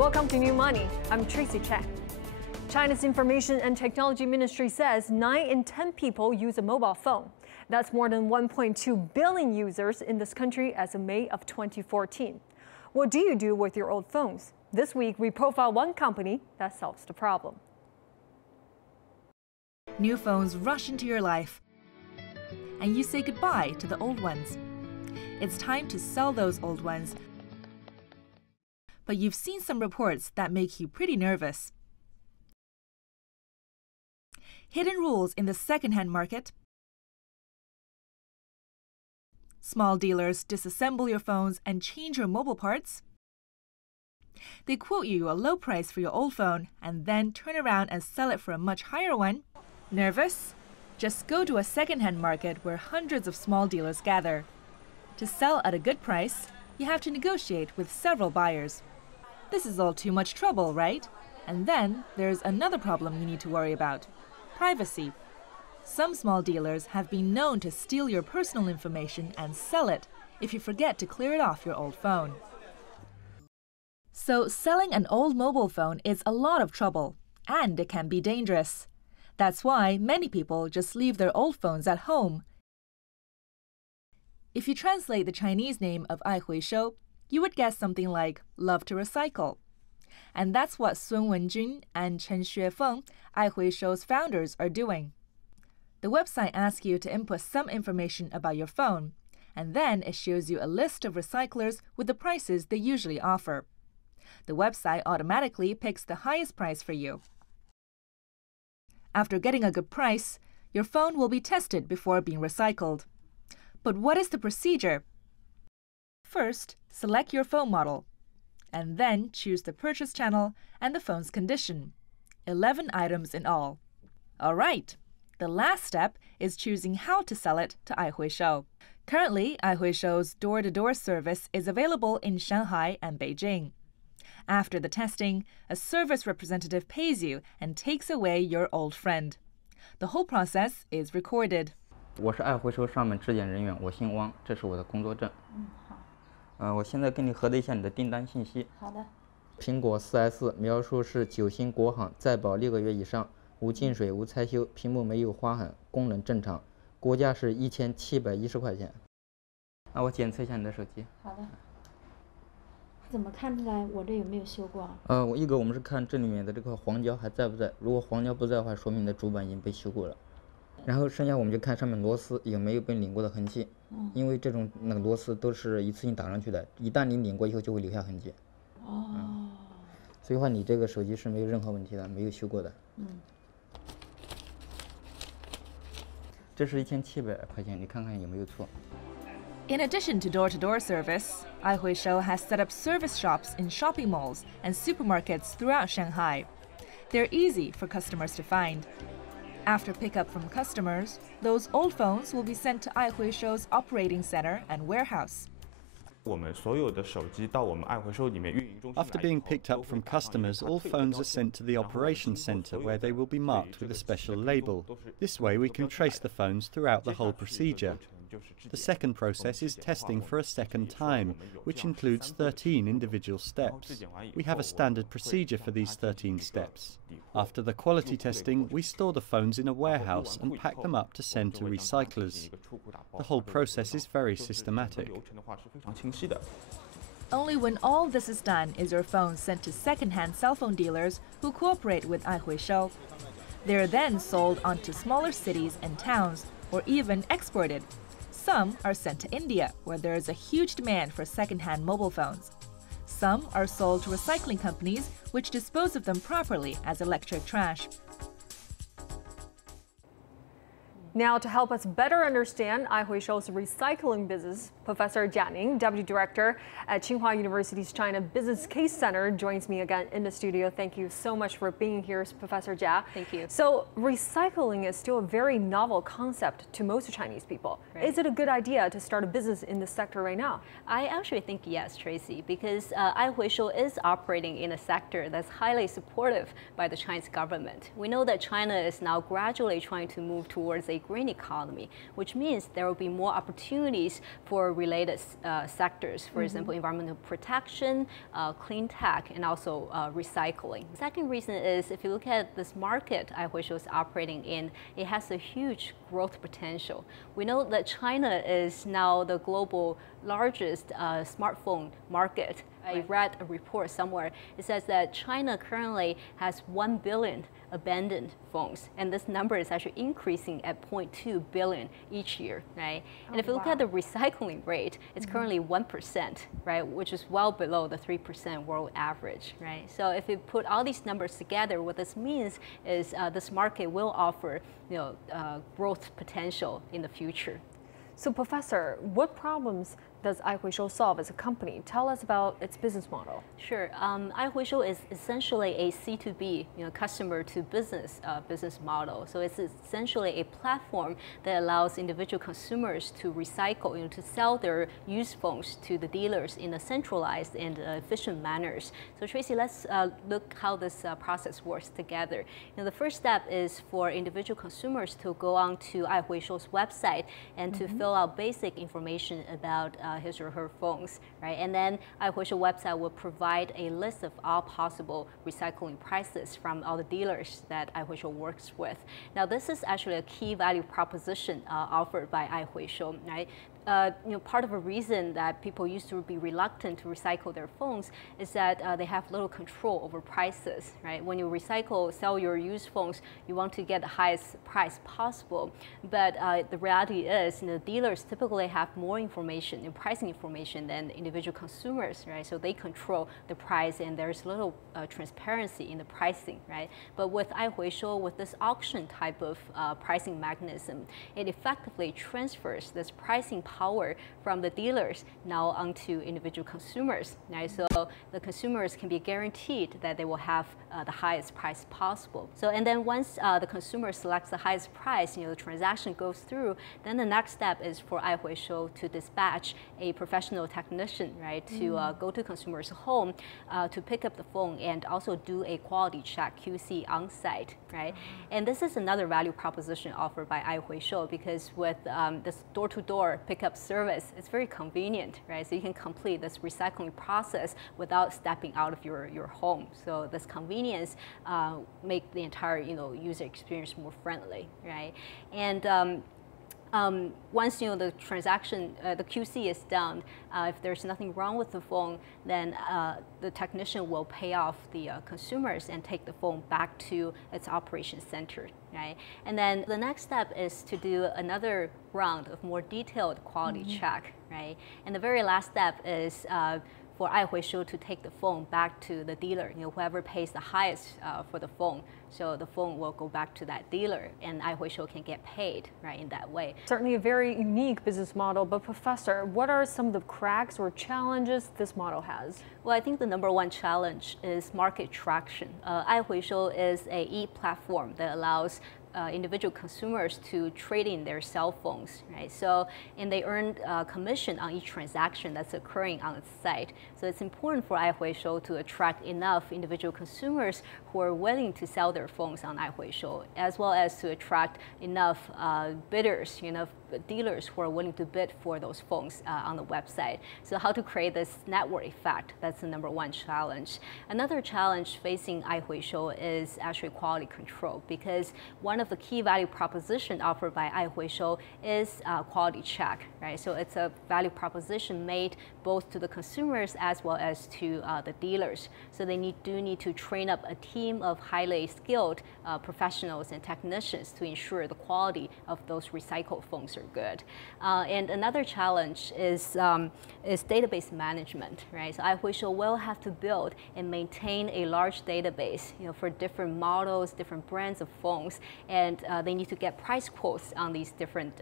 Welcome to New Money. I'm Tracy Chen. China's Information and Technology Ministry says 9 in 10 people use a mobile phone. That's more than 1.2 billion users in this country as of May of 2014. What do you do with your old phones? This week, we profile one company that solves the problem. New phones rush into your life, and you say goodbye to the old ones. It's time to sell those old ones. But you've seen some reports that make you pretty nervous. Hidden rules in the second-hand market. Small dealers disassemble your phones and change your mobile parts. They quote you a low price for your old phone and then turn around and sell it for a much higher one. Nervous? Just go to a second-hand market where hundreds of small dealers gather. To sell at a good price, you have to negotiate with several buyers. This is all too much trouble, right? And then there's another problem you need to worry about: privacy. Some small dealers have been known to steal your personal information and sell it if you forget to clear it off your old phone. So selling an old mobile phone is a lot of trouble, and it can be dangerous. That's why many people just leave their old phones at home. If you translate the Chinese name of Ai Hui Shou, you would guess something like love to recycle. And that's what Sun Wenjun and Chen Xuefeng, Ai Hui Shou's founders, are doing. The website asks you to input some information about your phone, and then it shows you a list of recyclers with the prices they usually offer. The website automatically picks the highest price for you. After getting a good price, your phone will be tested before being recycled. But what is the procedure? First, select your phone model, and then choose the purchase channel and the phone's condition. 11 items in all. All right, the last step is choosing how to sell it to Ai Hui Shou. Currently, Ai Hui Shou's door-to-door service is available in Shanghai and Beijing. After the testing, a service representative pays you and takes away your old friend. The whole process is recorded. 我是爱回收上门质检人员，我姓汪，这是我的工作证。我现在跟你核对一下你的订单信息。好的。苹果 4S 描述是9星国行，在保6个月以上，无进水、无拆修，屏幕没有划痕，功能正常，国价是1710块钱。那我检测一下你的手机。好的。怎么看出来我这有没有修过啊？我们是看这里面的这块黄胶还在不在，如果黄胶不在的话，说明你的主板已经被修过了。然后剩下我们就看上面螺丝有没有被拧过的痕迹，因为这种螺丝都是一次性打上去的，一旦你拧过以后就会留下痕迹。所以话你这个手机是没有任何问题的，没有修过的。这是1700块钱，你看看有没有错。In addition to door-to-door service, Ai Hui Shou has set up service shops in shopping malls and supermarkets throughout Shanghai. They're easy for customers to find. After pickup from customers, those old phones will be sent to Ai Hui Shou's operating center and warehouse. After being picked up from customers, all phones are sent to the operation center where they will be marked with a special label. This way we can trace the phones throughout the whole procedure. The second process is testing for a second time, which includes 13 individual steps. We have a standard procedure for these 13 steps. After the quality testing, we store the phones in a warehouse and pack them up to send to recyclers. The whole process is very systematic. Only when all this is done is your phone sent to second-hand cell phone dealers who cooperate with Ai Hui Shou. They're then sold onto smaller cities and towns, or even exported. Some are sent to India, where there is a huge demand for second-hand mobile phones. Some are sold to recycling companies, which dispose of them properly as electric trash. Now, to help us better understand Ai Hui Shou's recycling business, Professor Jia Ning, Deputy Director at Tsinghua University's China Business Case Center, joins me again in the studio. Thank you so much for being here, Professor Jia. Thank you. So, recycling is still a very novel concept to most Chinese people. Right. Is it a good idea to start a business in this sector right now? I actually think yes, Tracy, because Ai Hui Shou is operating in a sector that's highly supportive by the Chinese government. We know that China is now gradually trying to move towards a a green economy, which means there will be more opportunities for related sectors, for example, environmental protection, clean tech, and also recycling. The second reason is if you look at this market iHuisou is operating in, it has a huge growth potential. We know that China is now the global largest smartphone market. I read a report somewhere. It says that China currently has 1 billion abandoned phones, and this number is actually increasing at 0.2 billion each year, right? And if you look at the recycling rate, it's currently 1%, right, which is well below the 3% world average, right? So if you put all these numbers together, what this means is this market will offer, growth potential in the future. So, Professor, what problems does iHuisou solve as a company? Tell us about its business model. Sure. iHuisou is essentially a C2B, customer to business business model. So it's essentially a platform that allows individual consumers to recycle, to sell their used phones to the dealers in a centralized and efficient manners. So Tracy, let's look how this process works together. The first step is for individual consumers to go on to iHuisou's website and to fill out basic information about his or her phones, right? And then iHuisou website will provide a list of all possible recycling prices from all the dealers that iHuisou works with. Now, this is actually a key value proposition offered by iHuisou, right? Part of a reason that people used to be reluctant to recycle their phones is that they have little control over prices, right? When you sell your used phones, you want to get the highest price possible. But the reality is, dealers typically have more information, pricing information than individual consumers, right? So they control the price, and there's little transparency in the pricing, right? But with iHuisou, with this auction type of pricing mechanism, it effectively transfers this pricing power from the dealers now onto individual consumers, right? So the consumers can be guaranteed that they will have the highest price possible. So, and then once the consumer selects the highest price, the transaction goes through, then the next step is for iHuisou to dispatch a professional technician, right, to go to consumer's home to pick up the phone and also do a quality check, QC on site, right? And this is another value proposition offered by iHuisou, because with this door-to-door pickup service, it's very convenient, right? So you can complete this recycling process without stepping out of your home. So this convenience make the entire user experience more friendly, right? And once the transaction, the QC is done, if there's nothing wrong with the phone, then the technician will pay off the consumers and take the phone back to its operation center, right? And then the next step is to do another round of more detailed quality check, right? And the very last step is for iHuisou to take the phone back to the dealer, whoever pays the highest for the phone. So the phone will go back to that dealer, and iHuisou can get paid, right, in that way. Certainly a very unique business model, but Professor, what are some of the cracks or challenges this model has? Well, I think the number one challenge is market traction. iHuisou is an e-platform that allows individual consumers to trade in their cell phones, right? So, and they earn commission on each transaction that's occurring on its site. So it's important for iHuisou to attract enough individual consumers who are willing to sell their phones on iHuisou, as well as to attract enough bidders, dealers who are willing to bid for those phones on the website. So how to create this network effect, that's the number one challenge. Another challenge facing iHuisou is actually quality control, because one of the key value proposition offered by iHuisou is quality check, right? So it's a value proposition made both to the consumers as well as to the dealers. So they do need to train up a team of highly skilled professionals and technicians to ensure the quality of those recycled phones are good. And another challenge is database management, right? So iHuisou will have to build and maintain a large database, for different models, different brands of phones, and they need to get price quotes on these different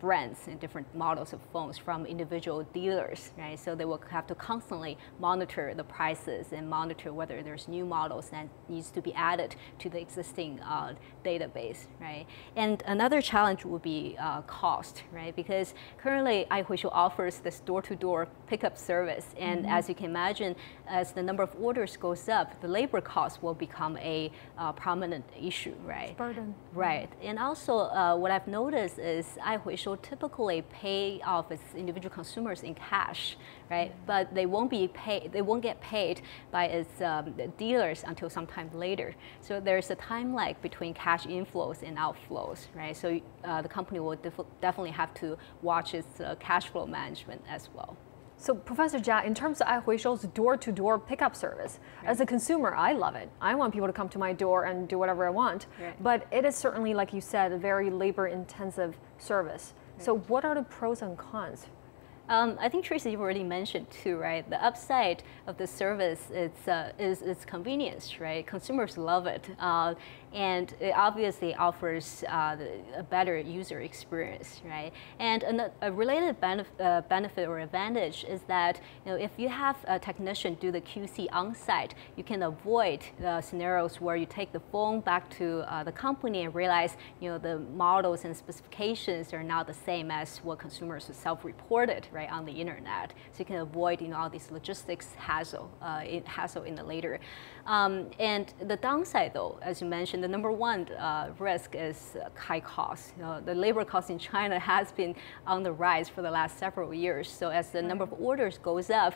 brands and different models of phones from individual dealers, right? So they will have to constantly monitor the prices and monitor whether there's new models that needs to be added to the existing database, right? And another challenge challenge would be cost, right? Because currently, Aihuishu offers this door-to-door pickup service, and as you can imagine, as the number of orders goes up, the labor cost will become a prominent issue, right? Burden. Right, and also what I've noticed is Aihuishu typically pay off its individual consumers in cash, right? But they won't get paid by its dealers until sometime later. So there's a time lag between cash inflows and outflows, right? So the company will definitely have to watch its cash flow management as well. So, Professor Jia, in terms of Aihuishu's door-to-door pickup service, as a consumer, I love it. I want people to come to my door and do whatever I want. Right. But it is certainly, like you said, a very labor-intensive service. Right. So, what are the pros and cons? I think, Tracy, you already mentioned too, right? The upside of the service is its convenience, right? Consumers love it, and it obviously offers a better user experience, right? And a related benefit or advantage is that if you have a technician do the QC on site, you can avoid the scenarios where you take the phone back to the company and realize the models and specifications are not the same as what consumers have self-reported, right, on the internet. So you can avoid all these logistics hassle in the later. And the downside, though, as you mentioned, the number one risk is high cost. The labor cost in China has been on the rise for the last several years. So as the number of orders goes up,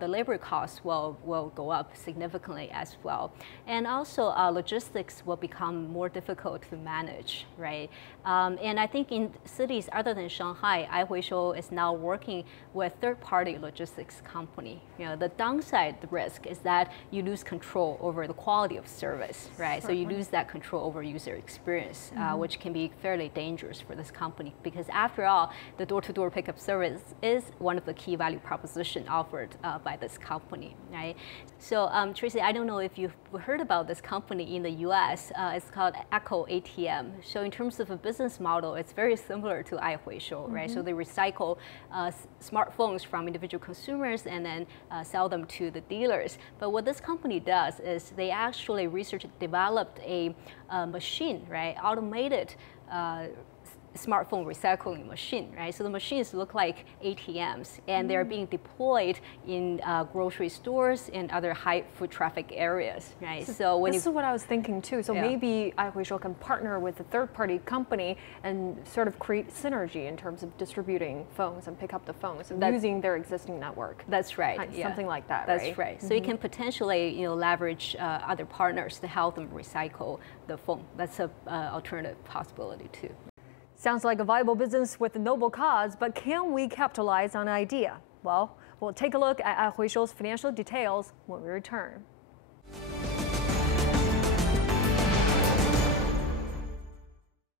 the labor costs will go up significantly as well. And also logistics will become more difficult to manage, right? And I think in cities other than Shanghai, Aihuishu is now working with third-party logistics company. The downside risk is that you lose control over the quality of service, right? So you lose that control over user experience, which can be fairly dangerous for this company, because after all, the door-to-door pickup service is one of the key value proposition offered by this company, right? So Tracy, I don't know if you've heard about this company in the US. It's called Echo ATM. So in terms of a business model, it's very similar to Aihuishu, right? So they recycle smartphones from individual consumers and then sell them to the dealers. But what this company does is they actually developed a machine, right? Automated smartphone recycling machine, right? So the machines look like ATMs, and they're being deployed in grocery stores and other high foot traffic areas, right? So when this is what I was thinking too. So maybe Aihuishu can partner with a third-party company and sort of create synergy in terms of distributing phones and pick up the phones and using their existing network. That's right. Something like that, That's right? right. So you can potentially, leverage other partners to help them recycle the phone. That's an alternative possibility too. Sounds like a viable business with a noble cause, but can we capitalize on an idea? Well, we'll take a look at Aihuishu's financial details when we return.